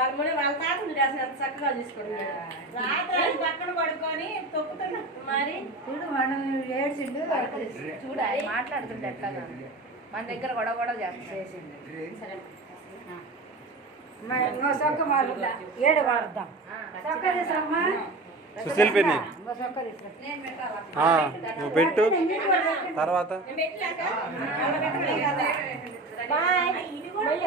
మామూలు వాళ్ళ తాత అసలు ఎంత చక్కగా చూసుకోండి రాత్రి పక్కన పడుకొని తొక్కుతున్నా మరి చూడు మనం ఏడ్చిండు చూడు అది మాట్లాడుతుంది మన దగ్గర గొడవ గొడవ చేసేసింది తర్వాత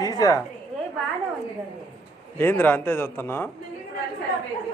తీసా ఏంద్రా అంతే చూస్తున్నా